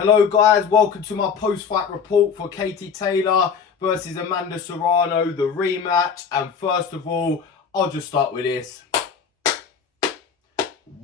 Hello guys, welcome to my post-fight report for Katie Taylor versus Amanda Serrano, the rematch. And first of all, I'll just start with this.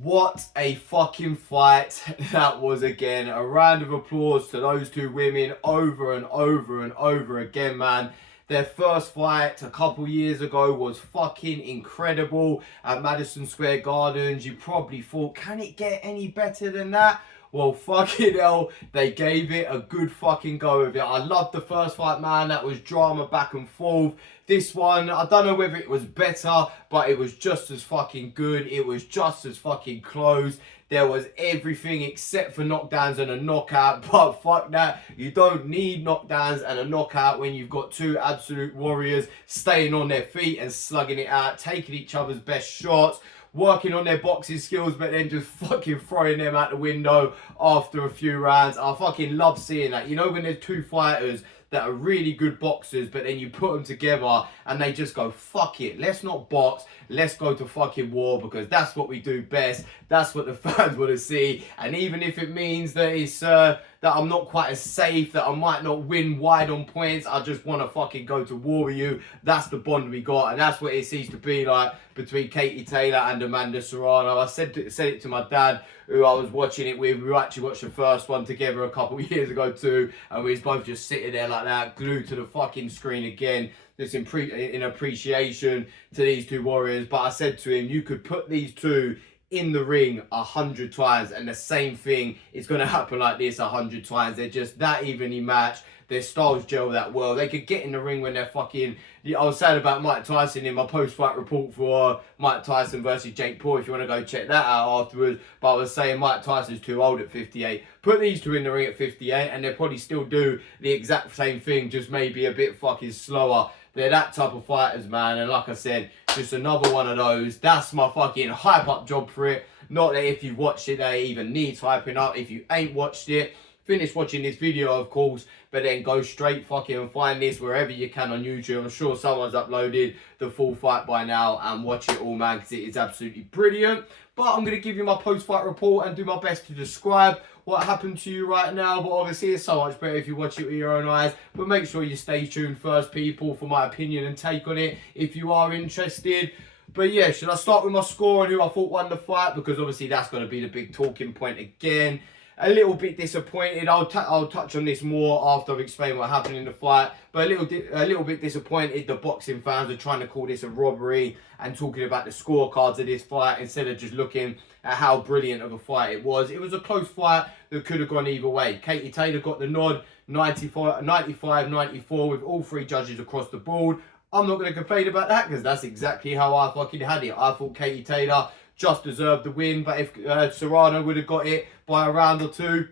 What a fucking fight that was again. A round of applause to those two women over and over and over again, man. Their first fight a couple years ago was fucking incredible at Madison Square Gardens. You probably thought, can it get any better than that? Well, fucking hell, they gave it a good fucking go of it. I loved the first fight, man. That was drama back and forth. This one, I don't know whether it was better, but it was just as fucking good. It was just as fucking close. There was everything except for knockdowns and a knockout. But fuck that. You don't need knockdowns and a knockout when you've got two absolute warriors staying on their feet and slugging it out, taking each other's best shots, working on their boxing skills, but then just fucking throwing them out the window after a few rounds. I fucking love seeing that. You know, when there's two fighters that are really good boxers, but then you put them together and they just go, fuck it, let's not box, let's go to fucking war, because that's what we do best. That's what the fans want to see. And even if it means that it's that I'm not quite as safe, that I might not win wide on points, I just want to fucking go to war with you. That's the bond we got, and that's what it seems to be like between Katie Taylor and Amanda Serrano. I said it to my dad, who I was watching it with. We actually watched the first one together a couple of years ago too, and we was both just sitting there like that, glued to the fucking screen again, just in appreciation to these two warriors. But I said to him, you could put these two in the ring 100 times and the same thing is going to happen like this 100 times. They're just that evenly matched. Their styles gel that well. They could get in the ring when they're fucking... I was saying about Mike Tyson in my post-fight report for Mike Tyson versus Jake Paul, if you want to go check that out afterwards. But I was saying Mike Tyson's too old at 58. Put these two in the ring at 58 and they'll probably still do the exact same thing, just maybe a bit fucking slower. They're that type of fighters, man. And like I said, just another one of those. That's my fucking hype-up job for it. Not that if you've watched it, they even needs hyping up. If you ain't watched it, finish watching this video, of course, but then go straight fucking find this wherever you can on YouTube. I'm sure someone's uploaded the full fight by now, and watch it all, man, because it is absolutely brilliant. But I'm going to give you my post-fight report and do my best to describe what happened to you right now. But obviously, it's so much better if you watch it with your own eyes. But make sure you stay tuned first, people, for my opinion and take on it if you are interested. But yeah, should I start with my score and who I thought won the fight? Because obviously that's going to be the big talking point again. A little bit disappointed. I'll touch on this more after I've explained what happened in the fight. But a little bit disappointed. The boxing fans are trying to call this a robbery and talking about the scorecards of this fight instead of just looking at how brilliant of a fight it was. It was a close fight that could have gone either way. Katie Taylor got the nod, 95-94 with all three judges across the board. I'm not going to complain about that because that's exactly how I fucking had it. I thought Katie Taylor just deserved the win, but if Serrano would have got it by a round or two,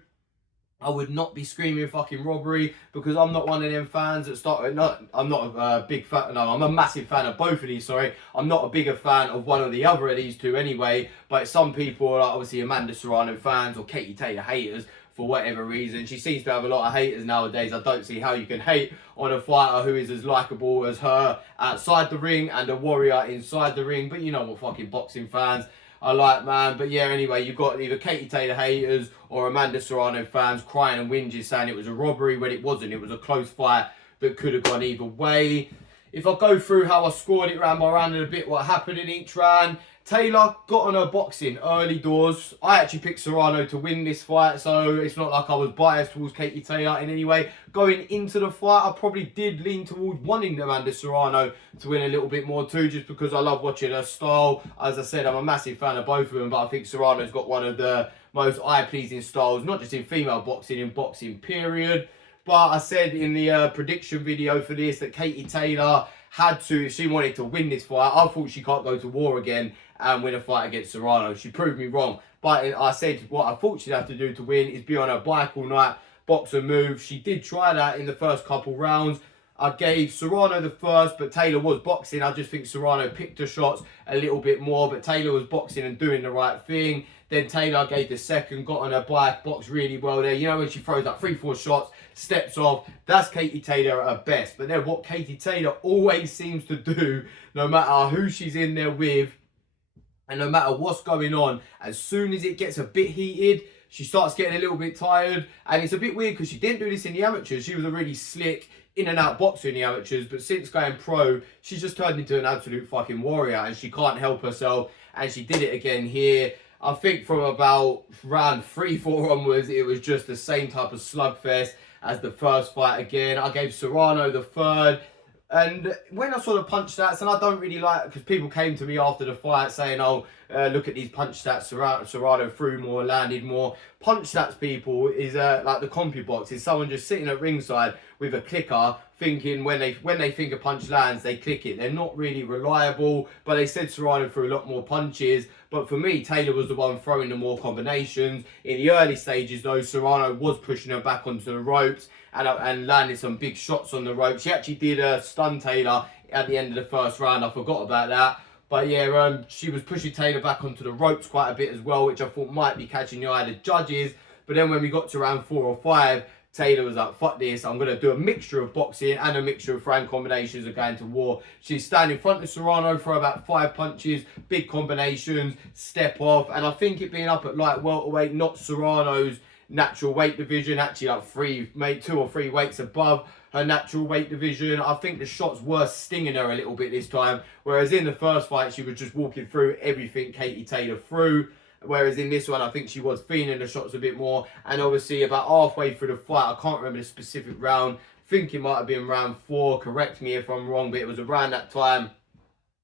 I would not be screaming fucking robbery, because I'm not one of them fans that start... I'm not a big fan... No, I'm a massive fan of both of these, sorry. I'm not a bigger fan of one or the other of these two anyway, but some people are obviously Amanda Serrano fans or Katie Taylor haters for whatever reason. She seems to have a lot of haters nowadays. I don't see how you can hate on a fighter who is as likeable as her outside the ring and a warrior inside the ring. But you know what fucking boxing fans are like, man. But yeah, anyway, you've got either Katie Taylor haters or Amanda Serrano fans crying and whinging saying it was a robbery when it wasn't. It was a close fight that could have gone either way. If I go through how I scored it round by round and a bit what happened in each round, Taylor got on her boxing early doors. I actually picked Serrano to win this fight, so it's not like I was biased towards Katie Taylor in any way. Going into the fight, I probably did lean towards wanting Amanda Serrano to win a little bit more too, just because I love watching her style. As I said, I'm a massive fan of both of them, but I think Serrano's got one of the most eye-pleasing styles, not just in female boxing, in boxing period. But I said in the prediction video for this that Katie Taylor had to, if she wanted to win this fight, I thought she can't go to war again and win a fight against Serrano. She proved me wrong. But I said what I thought she'd have to do to win is be on her bike all night, box and move. She did try that in the first couple rounds. I gave Serrano the first, but Taylor was boxing. I just think Serrano picked her shots a little bit more, but Taylor was boxing and doing the right thing. Then Taylor gave the second, got on her bike, boxed really well there. You know, when she throws like 3-4 shots, steps off, that's Katie Taylor at her best. But then what Katie Taylor always seems to do, no matter who she's in there with, and no matter what's going on, as soon as it gets a bit heated, she starts getting a little bit tired, and it's a bit weird because she didn't do this in the amateurs. She was a really slick in and out boxer in the amateurs, but since going pro, she's just turned into an absolute fucking warrior, and she can't help herself, and she did it again here. I think from about round 3-4 onwards, it was just the same type of slugfest as the first fight again. I gave Serrano the third. And when I saw the punch stats, and I don't really like, because people came to me after the fight saying, oh, look at these punch stats, Serrano threw more, landed more. Punch stats, people, is like the CompuBox, is someone just sitting at ringside with a clicker thinking when they think a punch lands, they click it. They're not really reliable, but they said Serrano threw a lot more punches. But for me, Taylor was the one throwing the more combinations. In the early stages, though, Serrano was pushing her back onto the ropes and landed some big shots on the ropes. She actually did stun Taylor at the end of the first round. I forgot about that. But yeah, she was pushing Taylor back onto the ropes quite a bit as well, which I thought might be catching the eye of the judges. But then when we got to round 4 or 5, Taylor was like, fuck this, I'm going to do a mixture of boxing and a mixture of throwing combinations of going to war. She's standing in front of Serrano for about 5 punches, big combinations, step off. And I think it being up at light welterweight, not Serrano's natural weight division, actually like 2 or 3 weights above her natural weight division. I think the shots were stinging her a little bit this time, whereas in the first fight, she was just walking through everything Katie Taylor threw. Whereas in this one, I think she was feeling the shots a bit more. And obviously, about halfway through the fight, I can't remember the specific round. I think it might have been round 4. Correct me if I'm wrong, but it was around that time.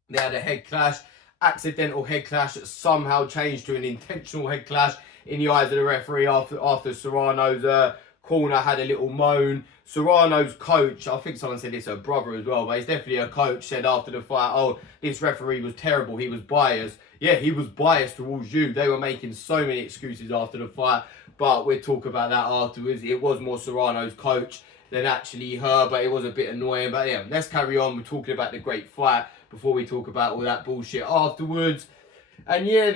They had a head clash, accidental head clash that somehow changed to an intentional head clash in the eyes of the referee after Serrano's corner had a little moan. Serrano's coach, I think someone said it's her brother as well, but it's definitely her coach, said after the fight, oh, this referee was terrible, he was biased. Yeah, he was biased towards you. They were making so many excuses after the fight, but we'll talk about that afterwards. It was more Serrano's coach than actually her, but it was a bit annoying. But yeah, let's carry on. We're talking about the great fight before we talk about all that bullshit afterwards. And yeah,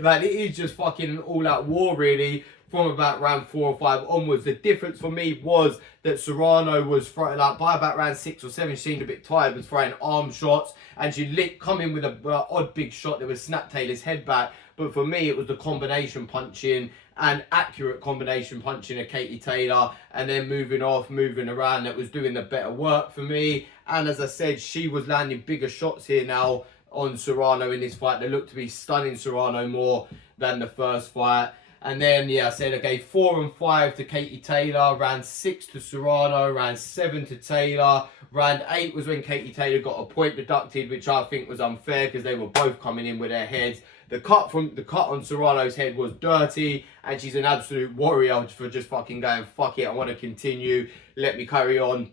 man, it is just fucking an all-out war, really, from about round 4 or 5 onwards. The difference for me was that Serrano was throwing, like, by about round 6 or 7, she seemed a bit tired, was throwing arm shots, and she come in with a odd big shot that would snap Taylor's head back. But for me, it was the combination punching and accurate combination punching of Katie Taylor, and then moving around, that was doing the better work for me. And as I said, she was landing bigger shots here now on Serrano in this fight. They looked to be stunning Serrano more than the first fight. And then, yeah, I said I gave 4 and 5 to Katie Taylor, round 6 to Serrano, round 7 to Taylor. Round 8 was when Katie Taylor got a point deducted, which I think was unfair because they were both coming in with their heads. The cut on Serrano's head was dirty, and she's an absolute warrior for just fucking going, fuck it, I want to continue, let me carry on,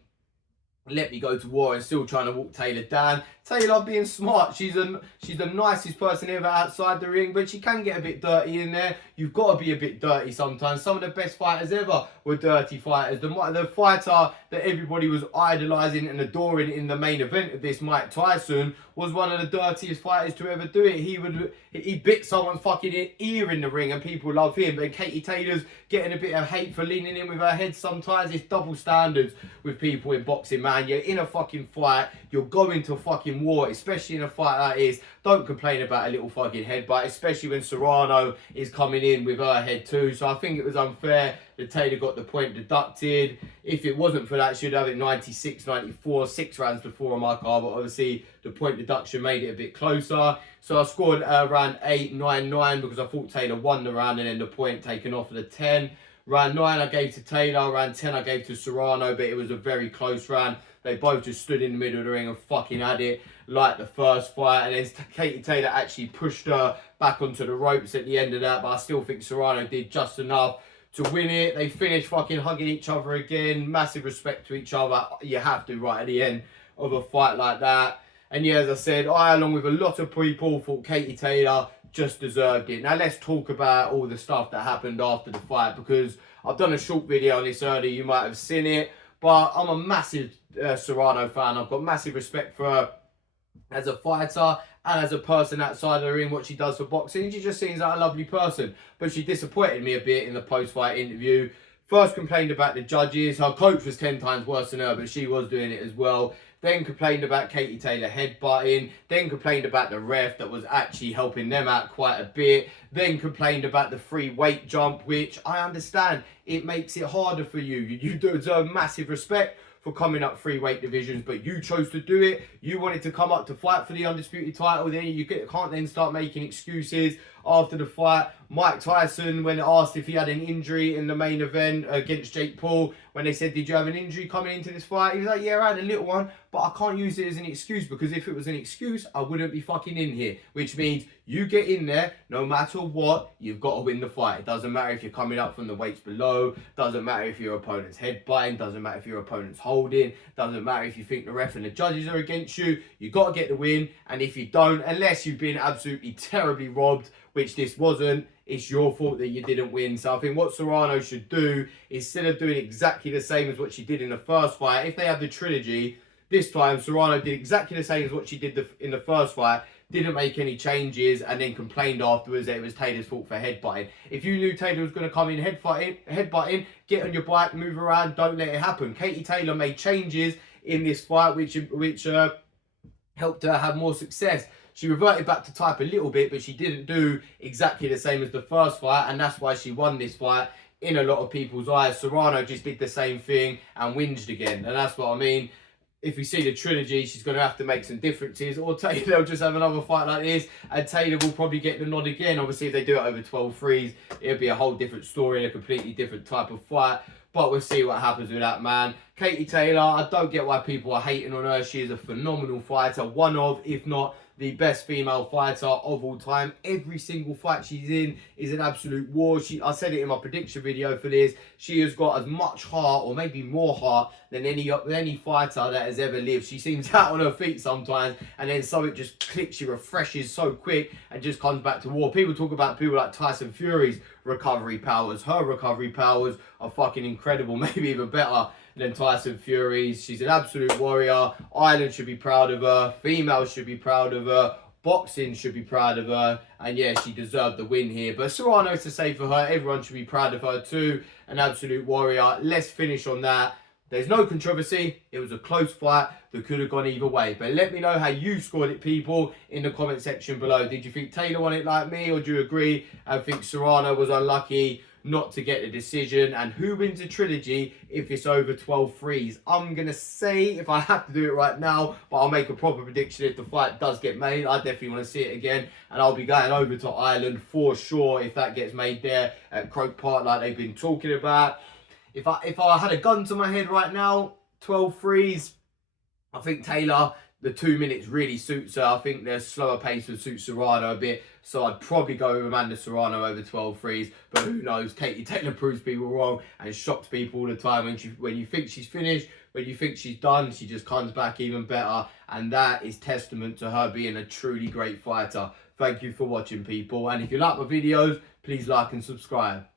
let me go to war, and still trying to walk Taylor down. Taylor being smart. She's the nicest person ever outside the ring, but she can get a bit dirty in there. You've got to be a bit dirty sometimes. Some of the best fighters ever were dirty fighters. The fighter that everybody was idolising and adoring in the main event of this, Mike Tyson, was one of the dirtiest fighters to ever do it. He bit someone fucking ear in the ring, and people love him. But Katie Taylor's getting a bit of hate for leaning in with her head sometimes. It's double standards with people in boxing, man. You're in a fucking fight. You're going to fucking war, especially in a fight like this. Don't complain about a little fucking headbutt, especially when Serrano is coming in with her head too. So I think it was unfair that Taylor got the point deducted. If it wasn't for that, she'd have it 96, 94, 6 rounds before on my card, but obviously the point deduction made it a bit closer. So I scored round 8, 9, 9 because I thought Taylor won the round, and then the point taken off of the 10. Round 9 I gave to Taylor, round 10 I gave to Serrano, but it was a very close round. They both just stood in the middle of the ring and fucking had it like the first fight. And then Katie Taylor actually pushed her back onto the ropes at the end of that, but I still think Serrano did just enough to win it. They finished fucking hugging each other again. Massive respect to each other. You have to right at the end of a fight like that. And yeah, as I said, I, along with a lot of people, thought Katie Taylor just deserved it. Now let's talk about all the stuff that happened after the fight, because I've done a short video on this earlier. You might have seen it, but I'm a massive Serrano fan. I've got massive respect for her as a fighter and as a person outside of the ring, what she does for boxing. She just seems like a lovely person, but she disappointed me a bit in the post-fight interview. First complained about the judges. Her coach was 10 times worse than her, but she was doing it as well. then complained about Katie Taylor headbutting, then complained about the ref that was actually helping them out quite a bit, then complained about the free weight jump, which I understand, it makes it harder for you. You deserve massive respect for coming up 3 weight divisions, but you chose to do it. You wanted to come up to fight for the undisputed title. Then you can't then start making excuses after the fight. Mike Tyson, when asked if he had an injury in the main event against Jake Paul, when they said, did you have an injury coming into this fight? He was like, yeah, I had a little one, but I can't use it as an excuse, because if it was an excuse, I wouldn't be fucking in here. Which means you get in there, no matter what, you've got to win the fight. It doesn't matter if you're coming up from the weights below, doesn't matter if your opponent's headbutting, doesn't matter if your opponent's holding, doesn't matter if you think the ref and the judges are against you, you got to get the win. And if you don't, unless you've been absolutely terribly robbed, which this wasn't, it's your fault that you didn't win. So I think what Serrano should do, instead of doing exactly the same as what she did in the first fight, if they have the trilogy, this time Serrano did exactly the same as what she did in the first fight, didn't make any changes, and then complained afterwards that it was Taylor's fault for headbutting. If you knew Taylor was going to come in headbutting, get on your bike, move around, don't let it happen. Katie Taylor made changes in this fight which helped her have more success. She reverted back to type a little bit, but she didn't do exactly the same as the first fight, and that's why she won this fight in a lot of people's eyes. Serrano just did the same thing and whinged again, and that's what I mean. If we see the trilogy, she's going to have to make some differences, or Taylor will just have another fight like this, and Taylor will probably get the nod again. Obviously, if they do it over 12 threes, it'll be a whole different story and a completely different type of fight. But we'll see what happens with that, man. Katie Taylor, I don't get why people are hating on her. She is a phenomenal fighter. One of, if not the best female fighter of all time. Every single fight she's in is an absolute war. I said it in my prediction video for this. She has got as much heart, or maybe more heart, than any fighter that has ever lived. She seems out on her feet sometimes, and then something just clicks. She refreshes so quick and just comes back to war. People talk about people like Tyson Fury's recovery powers. Her recovery powers are fucking incredible, maybe even better than Tyson Fury's. She's an absolute warrior. Ireland should be proud of her. Females should be proud of her. Boxing should be proud of her. And yeah, she deserved the win here. But Serrano, to say for her, everyone should be proud of her too. An absolute warrior. Let's finish on that. There's no controversy. It was a close fight that could have gone either way. But let me know how you scored it, people, in the comment section below. Did you think Taylor won it like me, or do you agree and think Serrano was unlucky not to get the decision? And who wins the trilogy if it's over 12 threes? I'm going to say, if I have to do it right now, but I'll make a proper prediction if the fight does get made. I definitely want to see it again. And I'll be going over to Ireland for sure if that gets made there at Croke Park like they've been talking about. If I had a gun to my head right now, 12 threes, I think Taylor, the 2 minutes really suits her. I think the slower pace would suit Serrano a bit. So I'd probably go with Amanda Serrano over 12 threes. But who knows? Katie Taylor proves people wrong and shocks people all the time. When you think she's finished, when you think she's done, she just comes back even better. And that is testament to her being a truly great fighter. Thank you for watching, people. And if you like my videos, please like and subscribe.